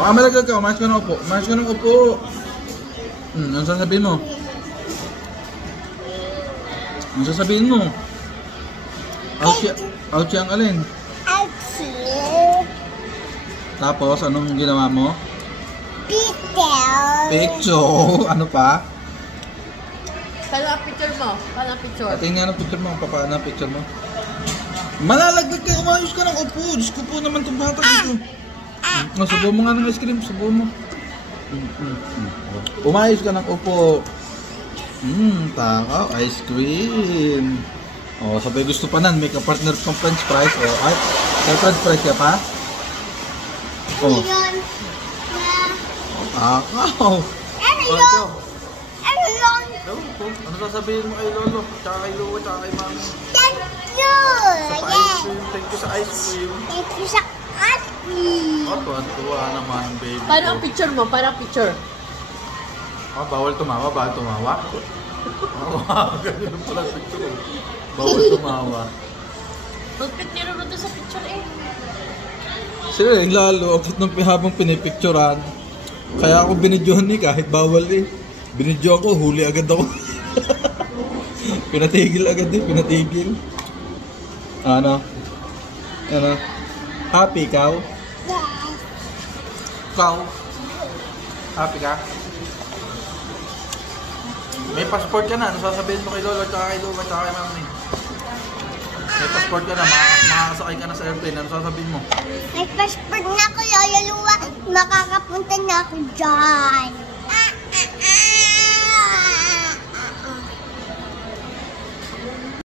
Baka malaglag ka, umayos ka ng upo. Umayos ka ng upo. Ano sasabihin mo? Ano sasabihin mo? Ouchie ang alin? Ouchie. Tapos, anong ginawa mo? Picture. Picture. Ano pa? Paano ang picture mo? Paano ang picture? Patingin nga ng picture mo. Paano ang picture mo? Malalagdag ka, umayos ka ng upo. Diyos ko po naman itong bata dito. Subuhan mo nga ng ice cream. Subuhan mo. Umayos ka ng upo. Takaw, ice cream. O, sabay gusto pa nan. May ka-partner pang french fries. O, ay, may french fries ka pa? Ano yun? Takaw. Ano yun? Ano yun? Ano sasabihin mo kay Lolo? Tsaka kay Lolo, tsaka kay Mami? Thank you! Sa ice cream. Thank you sa ice cream. Thank you sa ice cream. Tuwa naman ang baby Paano ko. ang picture mo? Paano ang picture? Bawal tumawa. Bawal tumawa. Ganyan pala ang picture. Bawal tumawa. Magpit nilo na doon sa picture eh. Sila yung lalo. Habang habang pinipicturan. Kaya ako binidyohan ni kahit bawal eh. Binidyohan ko, huli agad ako. Pinatigil agad eh. Pinatigil. Ano? Ano? Happy ikaw? Yes. Ikaw? Happy ka? May passport ka na. Ano sasabihin mo kay Lolo, tsaka kay Lolo, tsaka kay Mami? May passport ka na. Makakasakay ka na sa airplane. Ano sasabihin mo? May passport na ako, Lola Luwa. Makakapunta na ako dyan.